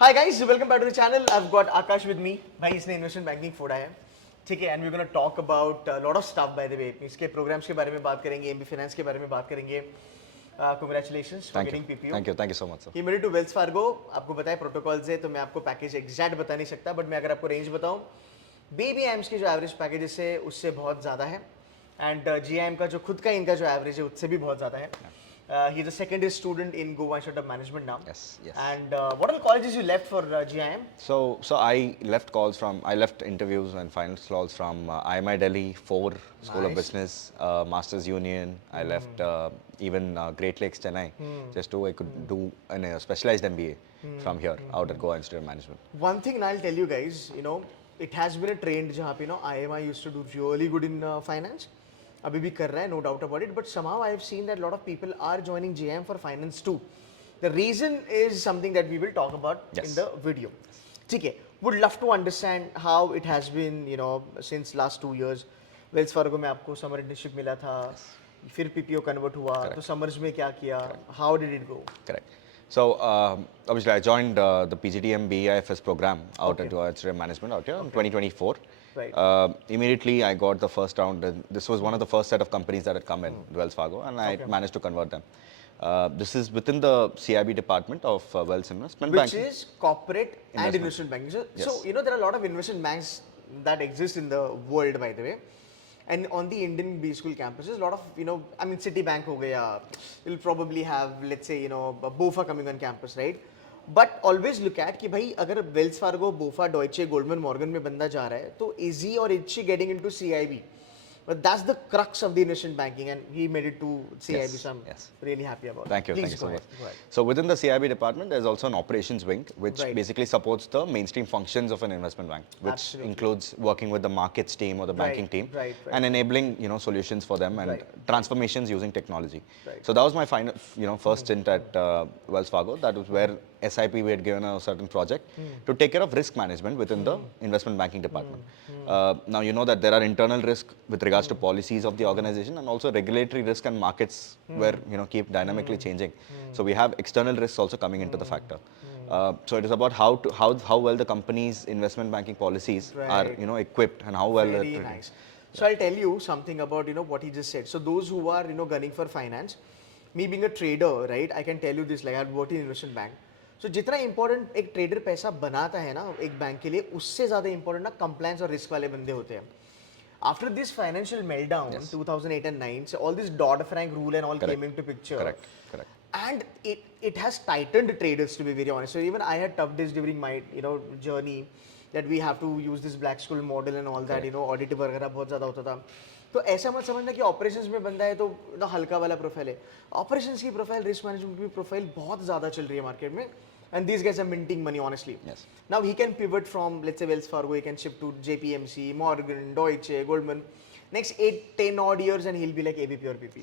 Hi guys, welcome back to the channel. I've got Akash with me. भाई इसने investment banking फोड़ा है, ठीक है? And we're gonna talk about a lot of stuff by the way. इसके programmes के बारे में बात करेंगे, MBA फाइनेंस के बारे में बात करेंगे. Congratulations for getting PPO. Thank you so much, sir. He made it to Wells Fargo. आपको पता है प्रोटोकॉल से, तो मैं आपको पैकेज एग्जैक्ट बता नहीं सकता, बट मैं अगर आपको रेंज बताऊं, BBMs के जो एवरेज पैकेजेस है उससे बहुत ज़्यादा है, एंड GIM का जो खुद का इनका जो एवरेज है उससे भी बहुत ज़्यादा है. He's a second year student in Goa Institute of Management now. Yes. And what are the colleges you left for GIM? So I left interviews and final calls from IMI Delhi, 4 School of Business, Masters Union. I left even Great Lakes, Chennai, just so I could do a specialized MBA from here, out at Goa Institute of Management. One thing I'll tell you guys, it has been a trend जहाँ पे IMI used to do really good in finance. अभी भी कर रहा है, no doubt about it, but somehow I have seen that a lot of people are joining GIM for finance too. The reason is something that we will talk about in the video. ठीक है, would love to understand how it has been, since last 2 years. Wells Fargo में आपको summer internship मिला था, फिर PPO convert हुआ, तो summers में क्या किया? How did it go? Correct. So obviously I joined the PGDM BIFS program out at Goa Institute of Management out here in 2024. Right. Immediately I got the first round. This was one of the first set of companies that had come in, Wells Fargo, and I managed to convert them. This is within the CIB department of Wells Investment Which Banking. is corporate and investment banking. So there are a lot of investment banks that exist in the world, by the way. And on the Indian B school campuses, a lot of, Citibank ho gaya, you'll probably have, let's say, BOFA coming on campus, right? But always look at कि भाई अगर Wells Fargo, BOFA, Deutsche, Goldman, Morgan में बंदा जा रहा है, तो is he or is she getting into CIB? But that's the crux of the investment banking, and he made it to CIB, so I'm really happy about Thank it. you so much. So within the CIB department, there's also an operations wing, which basically supports the mainstream functions of an investment bank, which includes working with the markets team or the banking team, and enabling solutions for them and transformations using technology. So that was my final, first stint at Wells Fargo. That was where SIP we had given a certain project to take care of risk management within the investment banking department. Now you know that there are internal risk with regards to policies of the organization, and also regulatory risk and markets where keep dynamically changing. So we have external risks also coming into the factor. So it is about how well the company's investment banking policies are equipped and how well. Very nice. So I'll tell you something about what he just said. So those who are gunning for finance, me being a trader, right? I can tell you this, like I've worked in investment bank. So जितना important एक trader पैसा बनाता है ना एक bank के लिए, उससे ज़्यादा important ना compliance और risk वाले बंदे होते हैं. After this financial meltdown, 2008 and 9, so all this Dodd-Frank rule and all came into picture. Correct. And it has tightened traders, to be very honest. So even I had tough days during my journey that we have to use this black school model and all that. Audit वगैरह बहुत ज़्यादा होता था. तो ऐसा मत समझना कि ऑपरेशंस में बंदा है तो हल्का वाला प्रोफाइल है. ऑपरेशंस की प्रोफाइल, रिस्क मैनेजमेंट की प्रोफाइल बहुत ज़्यादा चल रही है मार्केट में. And these guys are minting money, honestly. Yes. Now he can pivot from, let's say, Wells Fargo, he can shift to JPMC, Morgan, Deutsche, Goldman. Next 8-10 odd years and he'll be like AVP or PP.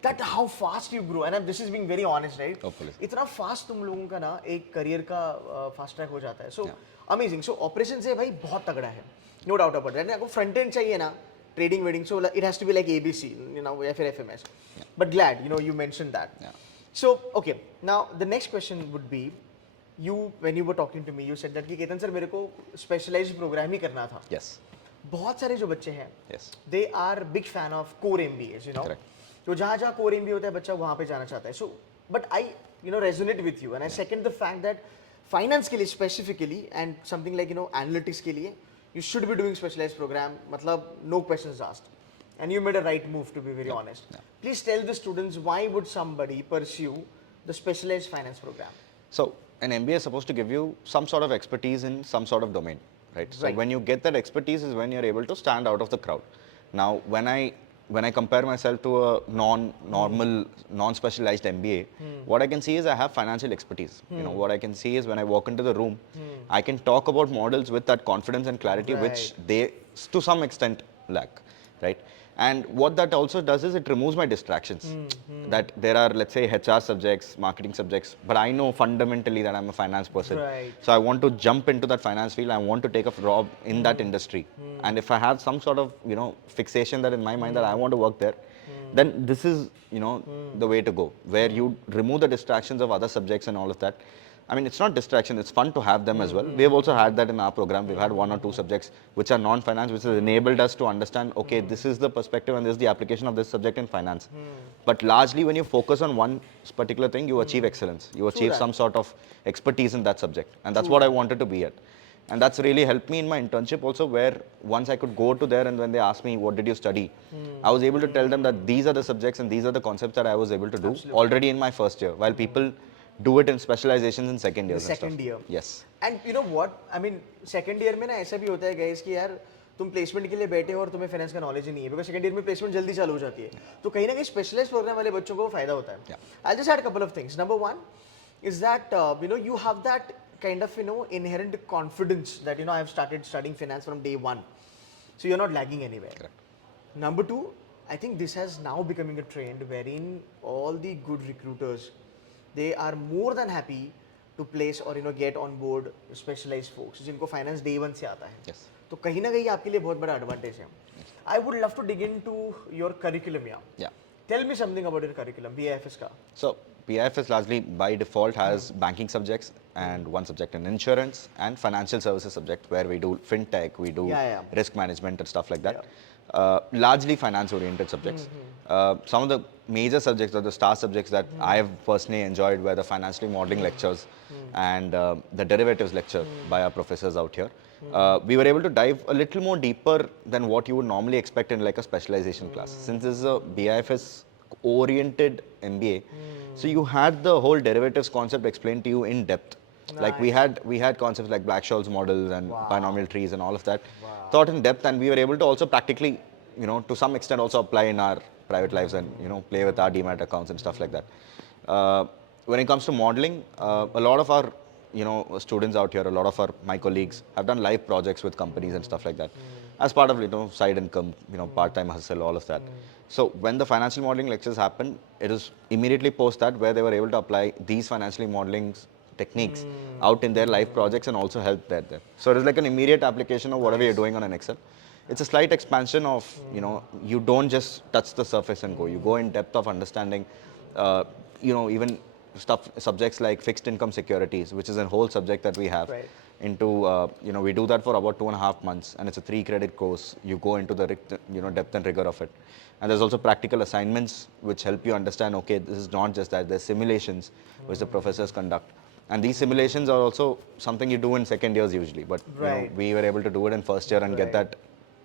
That's how fast you grow. And this is being very honest, right? Hopefully. इतना fast तुम लोगों का ना एक career का fast track हो जाता है. So amazing. So operations है भाई बहुत तगड़ा है. No doubt about that. And आपको front end चाहिए ना, trading, wedding. So it has to be like ABC, या फिर FMS. But glad, you mentioned that. Yeah. So okay. Now the next question would be, when you were talking to me, you said that कि Ketan sir मेरे को specialized program ही करना था. Yes. बहुत सारे जो बच्चे हैं, Yes. they are big fan of core MBAs, Correct. तो जहाँ core MBA होता है बच्चा वहाँ पे जाना चाहता है. So, but I, resonate with you, and I second the fact that finance के लिए specifically and something like analytics के लिए, you should be doing specialized program. मतलब no questions asked, and you made a right move, to be very honest. Please tell the students, why would somebody pursue the specialized finance program? So an MBA is supposed to give you some sort of expertise in some sort of domain, right? So when you get that expertise is when you're able to stand out of the crowd. Now, when I compare myself to a non-normal, non-specialized MBA, what I can see is I have financial expertise. What I can see is when I walk into the room, I can talk about models with that confidence and clarity, which they, to some extent, lack, right? And what that also does is it removes my distractions. That there are, let's say, HR subjects, marketing subjects, but I know fundamentally that I'm a finance person. So I want to jump into that finance field. I want to take a job in that industry. And if I have some sort of, fixation that in my mind that I want to work there, then this is, the way to go, where you remove the distractions of other subjects and all of that. I mean, it's not distraction, it's fun to have them as well. We have also had that in our program. We've had 1 or 2 subjects which are non-finance, which has enabled us to understand, okay, this is the perspective and this is the application of this subject in finance. But largely, when you focus on one particular thing, you achieve excellence. You achieve some sort of expertise in that subject. And that's what I wanted to be at. And that's really helped me in my internship also, where once I could go to there and when they asked me, what did you study? I was able to tell them that these are the subjects and these are the concepts that I was able to do already in my first year, while people do it in specializations in second years. Second year. Yes. And you know what? I mean, second year में ना ऐसा भी होता है guys कि यार तुम placement के लिए बैठे हो और तुम्हें फाइनेंस का नॉलेज ही नहीं है, बिकॉज सेकंड ईयर में प्लेसमेंट जल्दी चालू हो जाती है, तो कहीं ना कहीं स्पेशलाइज्ड प्रोग्राम वाले बच्चों को फायदा होता है. I just had couple of things. Number one is that you have that kind of inherent confidence that I have started studying finance from day one, so you're not lagging anywhere. Correct. Number two, I think this has now becoming a trend wherein all the good recruiters, they are more than happy to place or get on board specialized folks जिनको finance day one से आता है. Yes. तो कहीं ना कहीं आपके लिए बहुत बड़ा advantage है. I would love to dig into your curriculum. Yeah. Tell me something about your curriculum, BIFS का. So PIFS largely by default has banking subjects and one subject in insurance and financial services subject, where we do fintech, we do risk management and stuff like that. Largely finance oriented subjects. Some of the major subjects or the star subjects that I have personally enjoyed were the financial modeling lectures and the derivatives lecture by our professors out here. We were able to dive a little more deeper than what you would normally expect in like a specialization class. Since this is a BIFS oriented MBA, so you had the whole derivatives concept explained to you in depth. Nice. Like we had concepts like Black-Scholes models and binomial trees and all of that taught in depth, and we were able to also practically, to some extent also apply in our private lives and play with our demat accounts and stuff like that. When it comes to modeling, a lot of our students out here, a lot of my colleagues have done live projects with companies and stuff like that as part of side income, part-time hustle, all of that. So when the financial modeling lectures happened, it was immediately post that where they were able to apply these financially modeling techniques out in their live projects and also help them. So it is like an immediate application of whatever you're doing on an Excel. It's a slight expansion of, you don't just touch the surface and go. You go in depth of understanding, even subjects like fixed income securities, which is a whole subject that we have. Right. Into, we do that for about 2.5 months, and it's a 3-credit course. You go into the depth and rigor of it. And there's also practical assignments which help you understand, okay, this is not just that, there's simulations which the professors conduct. And these simulations are also something you do in second years usually, but we were able to do it in first year and get that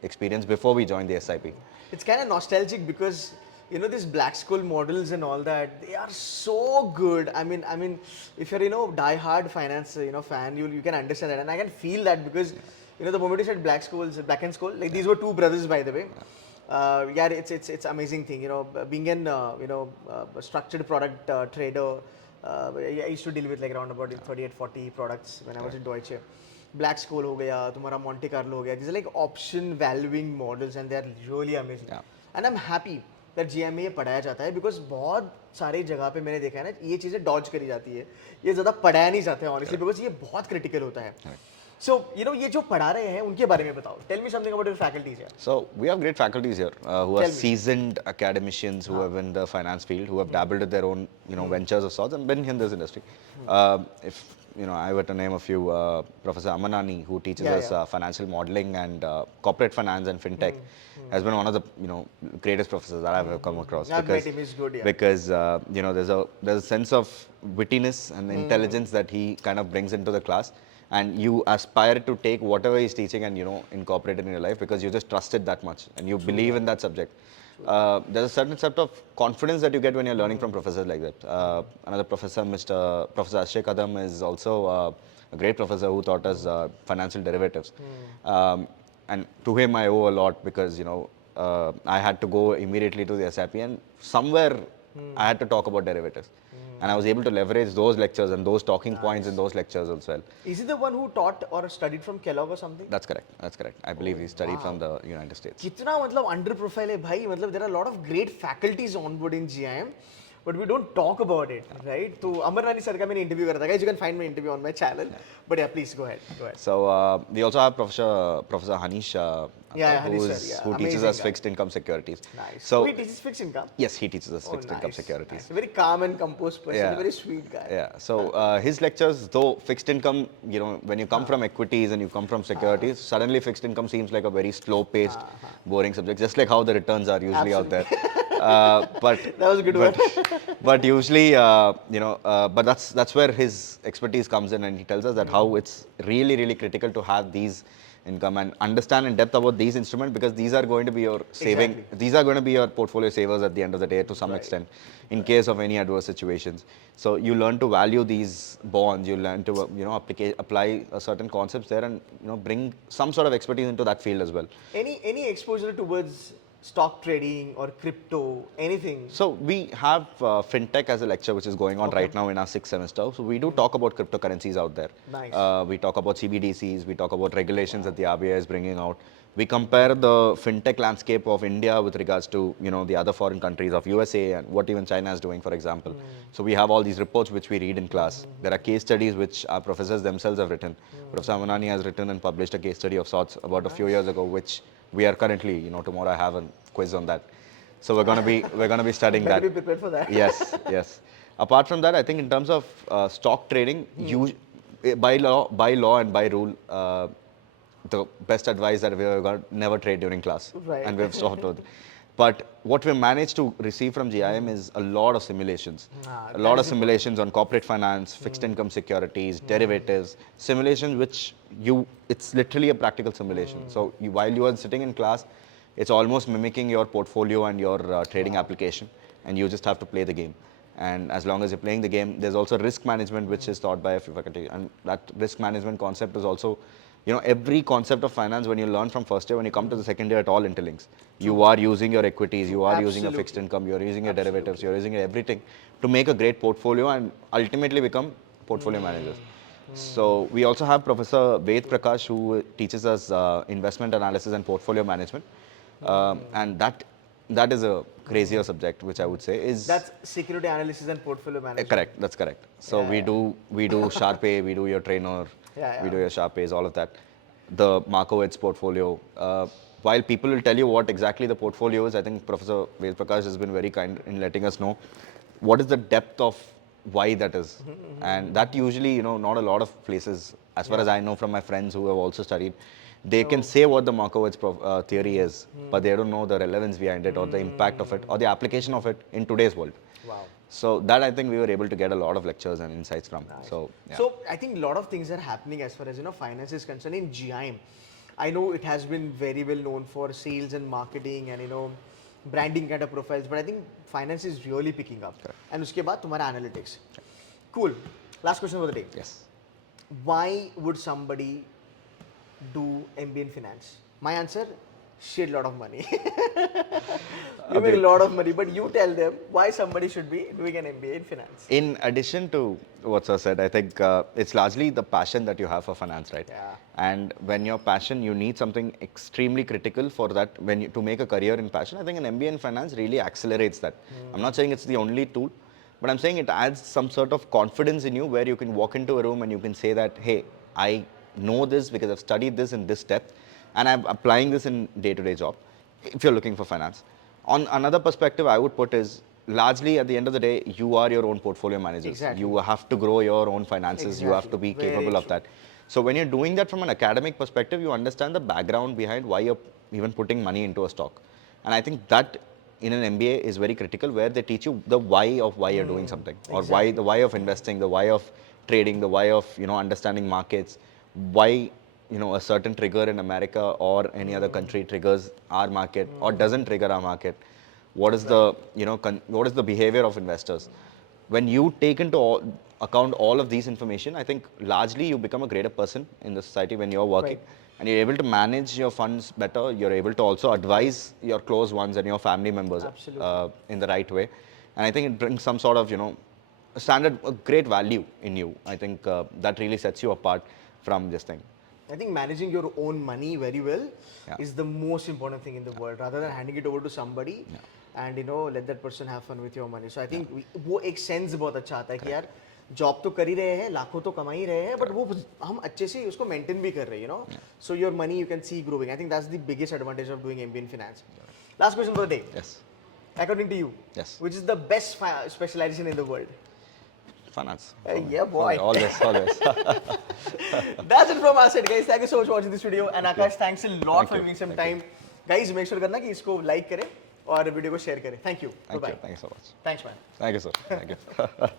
experience before we joined the SIP. It's kind of nostalgic because these Black-Scholes models and all that, they are so good. I mean, if you're die-hard finance fan, you can understand that, and I can feel that because the moment you said Black and Scholes, like these were two brothers, by the way. It's amazing thing. Being an structured product trader, I used to deal with like around about 38-40 products when I was in Deutsche. Black-Scholes हो गया, तुम्हारा Monte Carlo हो गया. These are like option valuing models and they are really amazing. And I'm happy that GM में ये पढ़ाया जाता है because बहुत सारी जगह पे मैंने देखा है ना ये चीज़ें dodge करी जाती है, ये ज़्यादा पढ़ाया नहीं जाता है honestly because ये बहुत critical होता है. So, ये जो पढ़ा रहे हैं उनके बारे में बताओ. Tell me something about your faculties here. So, we have great faculties here who are seasoned academicians who have in the finance field, who have dabbled in their own, ventures of sorts and been in this industry. If I were to name a few, Professor Amanani, who teaches us financial modeling and corporate finance and fintech, has been one of the greatest professors that I've ever come across. Because him is good, because there's a sense of wittiness and intelligence that he kind of brings into the class. And you aspire to take whatever he's teaching and incorporate it in your life because you just trust it that much and you believe in that subject. There's a certain set of confidence that you get when you're learning from professors like that. Another professor, Professor Ashray Kadam, is also a great professor who taught us financial derivatives. And to him I owe a lot because I had to go immediately to the SIP and somewhere I had to talk about derivatives. And I was able to leverage those lectures and those talking points in those lectures as well. Is he the one who taught or studied from Kellogg or something? That's correct. I believe he studied from the United States. कितना under profile है भाई, there are a lot of great faculties on board in GIM, but we don't talk about it, right? So Amar Rani sir का मैंने interview करा था, guys. You can find my interview on my channel. But yeah, please go ahead. So we also have Professor Hanish Harish sir, yeah. who teaches Amazing us guy. fixed income securities. Nice. So He teaches fixed income? yes, he teaches us Oh, fixed income nice. securities. Nice. Very calm and composed person, Yeah. very sweet guy. Yeah. So his lectures, though fixed income, when you come from equities and you come from securities, suddenly fixed income seems like a very slow-paced, boring subject, just like how the returns are usually out there. But That was a good one. but usually, but that's where his expertise comes in, and he tells us that how it's really, really critical to have these income and understand in depth about these instruments, because these are going to be your saving. Exactly. These are going to be your portfolio savers at the end of the day to some extent, in case of any adverse situations. So you learn to value these bonds. You learn to apply a certain concepts there, and bring some sort of expertise into that field as well. Any exposure towards stock trading or crypto, anything? So we have fintech as a lecture which is going on right now in our 6th semester. So we do talk about cryptocurrencies out there. Nice. We talk about CBDCs. We talk about regulations that the RBI is bringing out. We compare the fintech landscape of India with regards to the other foreign countries of USA and what even China is doing, for example. So we have all these reports which we read in class. There are case studies which our professors themselves have written. Professor Amanani has written and published a case study of sorts about a few years ago, which we are currently, tomorrow I have a quiz on that. So we're gonna be studying that. Better be prepared for that. Yes, yes. Apart from that, I think in terms of stock trading, by law and by rule, the best advice that we have got, never trade during class, Right. and we've stopped with. But what we managed to receive from GIM is a lot of simulations, a lot of simulations on corporate finance, fixed income securities, derivatives, simulations which it's literally a practical simulation. So while you are sitting in class, it's almost mimicking your portfolio and your trading application, and you just have to play the game. And as long as you're playing the game, there's also risk management which is taught by a few faculty, and that risk management concept is also, every concept of finance when you learn from first year, when you come to the second year, it all interlinks. You are using your equities, you are using your fixed income, you are using your derivatives, you are using everything to make a great portfolio and ultimately become portfolio managers. So we also have Professor Ved Prakash, who teaches us investment analysis and portfolio management. And that is a crazier subject, which I would say is... That's security analysis and portfolio management. Correct, that's correct. So we do Sharpe, we do your trainer, we do your Sharpes, all of that. The Markowitz portfolio. While people will tell you what exactly the portfolio is, I think Professor Ved Prakash has been very kind in letting us know what is the depth of why that is. And that usually, not a lot of places, as far as I know from my friends who have also studied, they can say what the Markowitz theory is, but they don't know the relevance behind it or the impact of it or the application of it in today's world. Wow. So that I think we were able to get a lot of lectures and insights from. Nice. So, yeah. So I think a lot of things are happening as far as finance is concerned in GIM. I know it has been very well known for sales and marketing and branding kind of profiles, but I think finance is really picking up. Correct. And uske baad tumhara analytics. Cool. Last question for the day. Yes. Why would somebody do MBA in finance? My answer, shit lot of money. You make a lot of money, but you tell them why somebody should be doing an MBA in finance. In addition to what Sir said, I think it's largely the passion that you have for finance, right? Yeah. And when your passion, you need something extremely critical for that. To make a career in passion, I think an MBA in finance really accelerates that. I'm not saying it's the only tool, but I'm saying it adds some sort of confidence in you where you can walk into a room and you can say that, hey, I know this because I've studied this in this depth and I'm applying this in day-to-day job if you're looking for finance. On another perspective, I would put is largely at the end of the day, you are your own portfolio managers. Exactly. You have to grow your own finances. Exactly. You have to be capable of that. So when you're doing that from an academic perspective, you understand the background behind why you're even putting money into a stock. And I think that in an MBA is very critical, where they teach you the why of why you're doing something, or Exactly. the why of investing, the why of trading, the why of understanding markets, why a certain trigger in America or any other country triggers our market or doesn't trigger our market. What is the what is the behavior of investors? When you take into account all of these information, I think largely you become a greater person in the society when you're working. Right. And you're able to manage your funds better. You're able to also advise your close ones and your family members in the right way. And I think it brings some sort of a great value in you. I think that really sets you apart from this thing. I think managing your own money very well is the most important thing in the world, rather than handing it over to somebody and let that person have fun with your money. So I think वो एक sense बहुत अच्छा आता है कि यार job तो कर ही रहे हैं, लाखों तो कमा ही रहे हैं, बट वो हम अच्छे से उसको मेंटेन भी कर रहे हैं, you know, so your money you can see growing. I think that's the biggest advantage of doing MBA in finance. Last question for the day. Yes. According to you, Yes. which is the best specialization in the world? Finance. Yeah, boy. Always. That's it from our side, guys. Thank you so much for watching this video. And Akash, thanks a lot for giving some time. Guys, make sure करना कि इसको like करें और video को share करें. Thank you. Bye bye. Thank you so much. Thanks, man. Thank you, sir. Thank you.